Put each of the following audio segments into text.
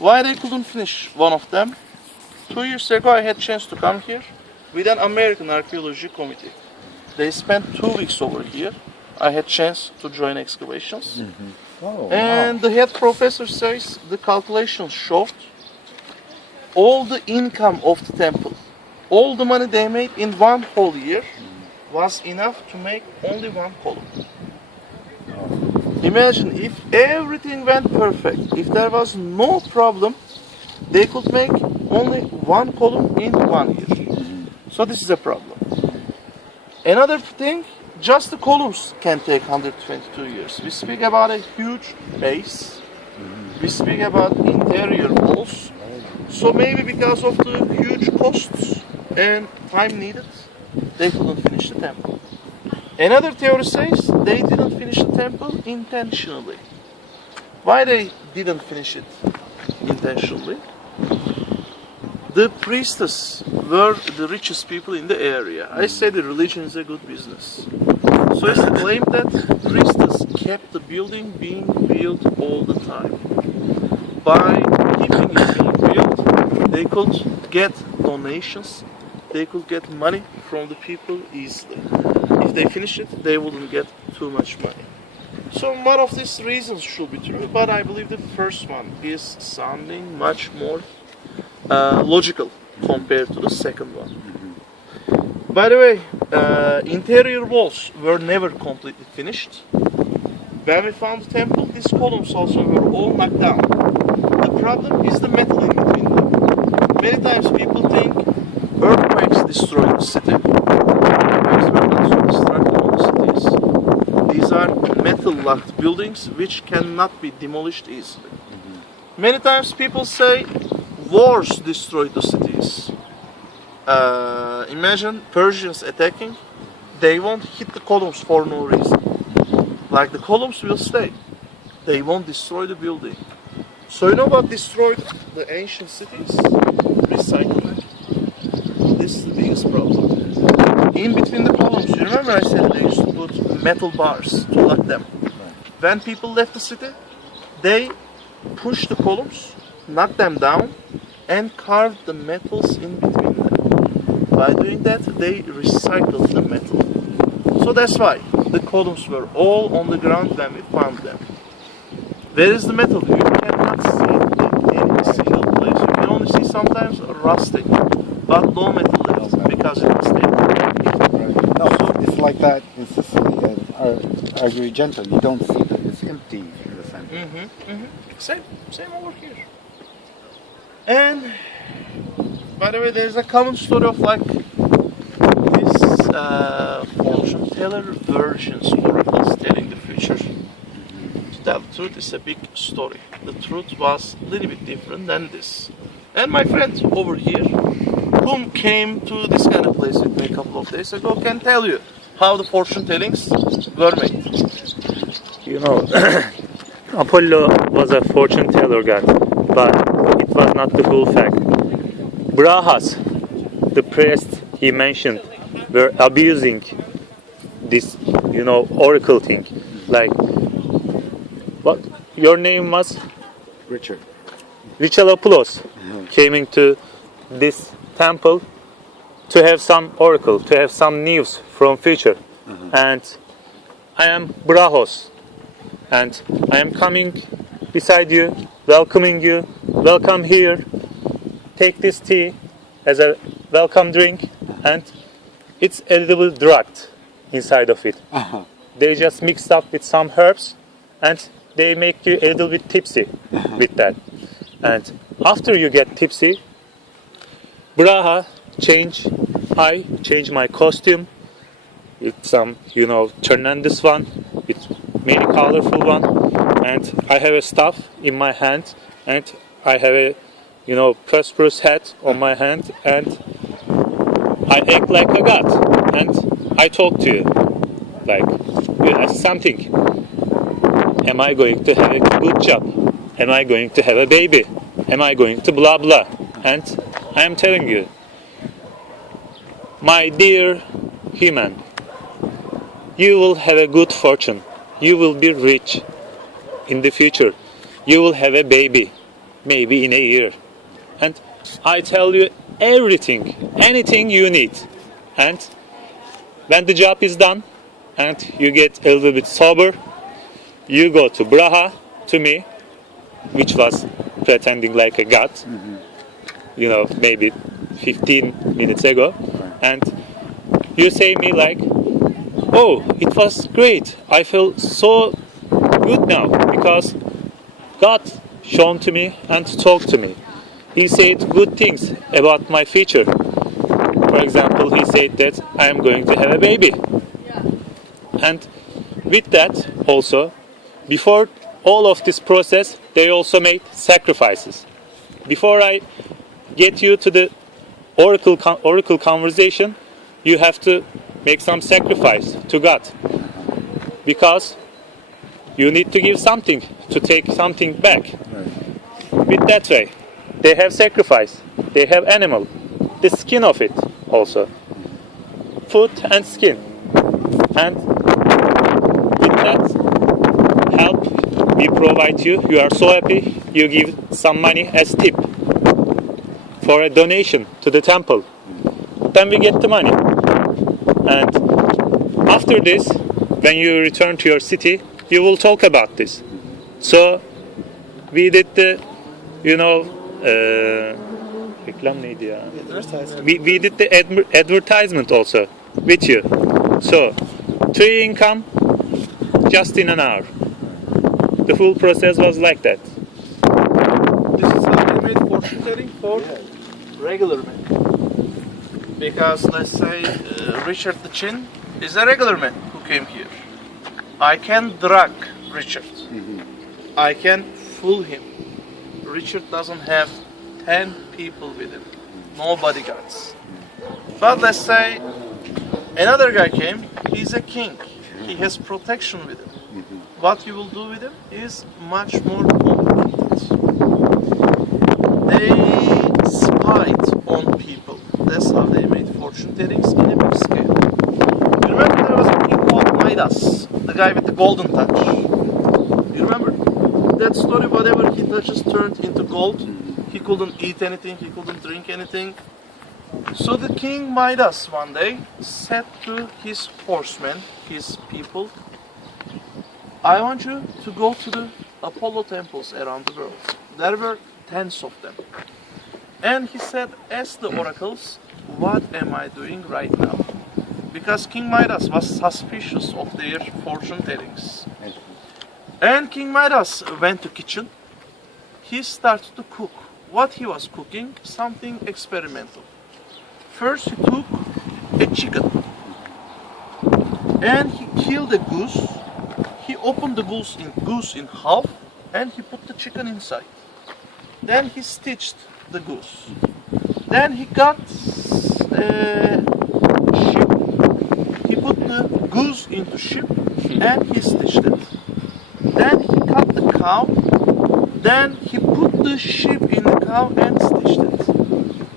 Why they couldn't finish one of them? 2 years ago I had chance to come here with an American archaeology committee. They spent 2 weeks over here. I had chance to join excavations. Mm-hmm. Oh, And wow. the head professor says the calculations showed all the income of the temple, all the money they made in one whole year was enough to make only one column. Imagine if everything went perfect, if there was no problem, they could make only one column in 1 year. So this is a problem. Another thing, just the columns can take 122 years. We speak about a huge base. We speak about interior walls. So maybe because of the huge costs and time needed, they couldn't finish the temple. Another theory says they didn't finish the temple intentionally. Why they didn't finish it intentionally? The priestess were the richest people in the area. I say the religion is a good business. So it's the claim that priestess kept the building being built all the time. By keeping it being built, they could get donations, they could get money from the people easily. If they finish it, they wouldn't get too much money. So one of these reasons should be true, but I believe the first one is sounding much more logical compared to the second one. By the way, interior walls were never completely finished. When we found the temple, these columns also were all knocked down. The problem is the metal in between them. Many times people think earthquakes destroyed the city. Earthquakes were not so destructive on the cities. These are metal-locked buildings which cannot be demolished easily. Many times people say wars destroyed the cities. Imagine Persians attacking, they won't hit the columns for no reason. Like the columns will stay. They won't destroy the building. So you know what destroyed the ancient cities? Recycling. This is the biggest problem. In between the columns, you remember I said they used to put metal bars to lock them. When people left the city, they pushed the columns, knocked them down, and carved the metals in between them. By doing that, they recycled the metal. So that's why the columns were all on the ground when we found them. Where is the metal? You cannot see it in any single place. You can only see sometimes rusting, but no metal left because it was taken. No, it's like that in Sicily and Agrigento. You don't see that it's empty in the center. Same over here. And by the way, there's a common story of like this fortune teller versions, oracles telling the future. To tell the truth is a big story. The truth was a little bit different than this. And my friend over here, whom came to this kind of place with me a couple of days ago, can tell you how the fortune tellings were made. You know, Apollo was a fortune teller god, but it was not the full fact. Brahas, the priest he mentioned, were abusing this, oracle thing. Like, what your name was? Richard. Richalopoulos came into this temple to have some oracle, to have some news from future. And I am Brahos, and I am coming beside you, welcoming you. Welcome here. Take this tea as a welcome drink, and it's a little drugged inside of it. They just mixed up with some herbs, and they make you a little bit tipsy with that. And after you get tipsy, I change my costume with some, tremendous one, with many colorful one, and I have a staff in my hand, and I have a, prosperous hat on my hand, and I act like a god, and I talk to you, like, you ask something. Am I going to have a good job? Am I going to have a baby? Am I going to blah blah? And I am telling you, my dear human, you will have a good fortune. You will be rich in the future. You will have a baby. maybe in a year. And I tell you everything, anything you need. And when the job is done and you get a little bit sober, you go to Braha, to me, which was pretending like a god, maybe 15 minutes ago, and you say me like, oh, it was great, I feel so good now, because God shown to me and talked to me. He said good things about my future. For example, he said that I am going to have a baby. And with that also, before all of this process, they also made sacrifices. Before I get you to the oracle conversation, you have to make some sacrifice to God. Because you need to give something to take something back. With that way, they have sacrifice, they have animal, the skin of it also, food and skin, and with that help we provide you. You are so happy, you give some money as tip for a donation to the temple. Then we get the money, and after this, when you return to your city, you will talk about this. So we did the, reklam neydi ya? We did the advertisement also with you. So 3 income just in an hour. The whole process was like that. This is how we made fortune telling for regular men. Because let's say Richard the Chin is a regular man who came here. I can drug Richard. I can fool him. Richard doesn't have 10 people with him, no bodyguards. But let's say another guy came, he's a king, he has protection with him. What you will do with him is much more complicated. They spied on people. That's how they made fortune tellings in a big scale. You remember there was a king called Midas, the guy with the golden touch. You remember that story? Whatever he touches turned into gold. He couldn't eat anything, he couldn't drink anything. So the king Midas one day said to his horsemen, his people, I want you to go to the Apollo temples around the world. There were tens of them. And he said, ask the oracles, what am I doing right now? Because King Midas was suspicious of their fortune tellings. And King Midas went to kitchen. He started to cook. What he was cooking? Something experimental. First he took a chicken and he killed a goose. He opened the goose in half and he put the chicken inside. Then he stitched the goose. Then he got a ship. He put the goose into ship and he stitched it. Then he cut the cow. Then he put the sheep in the cow and stitched it.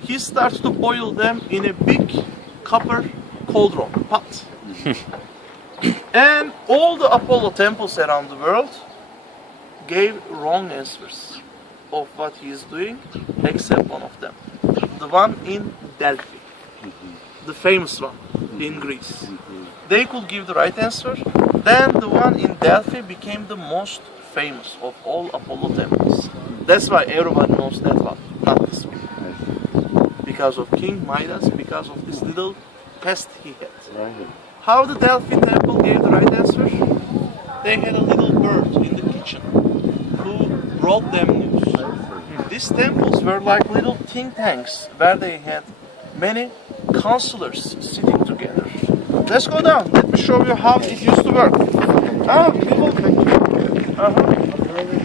He starts to boil them in a big copper cauldron, pot. And all the Apollo temples around the world gave wrong answers of what he is doing, except one of them. The one in Delphi, the famous one in Greece. They could give the right answer. Then the one in Delphi became the most famous of all Apollo temples. That's why everyone knows that one, not this one. Because of King Midas, because of this little pest he had. How the Delphi temple gave the right answer? They had a little bird in the kitchen who brought them news. These temples were like little think tanks where they had many counselors sitting together. Let's go down. Let me show you how it used to work.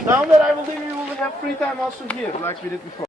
Down there I will leave you. We will have free time also here, like we did before.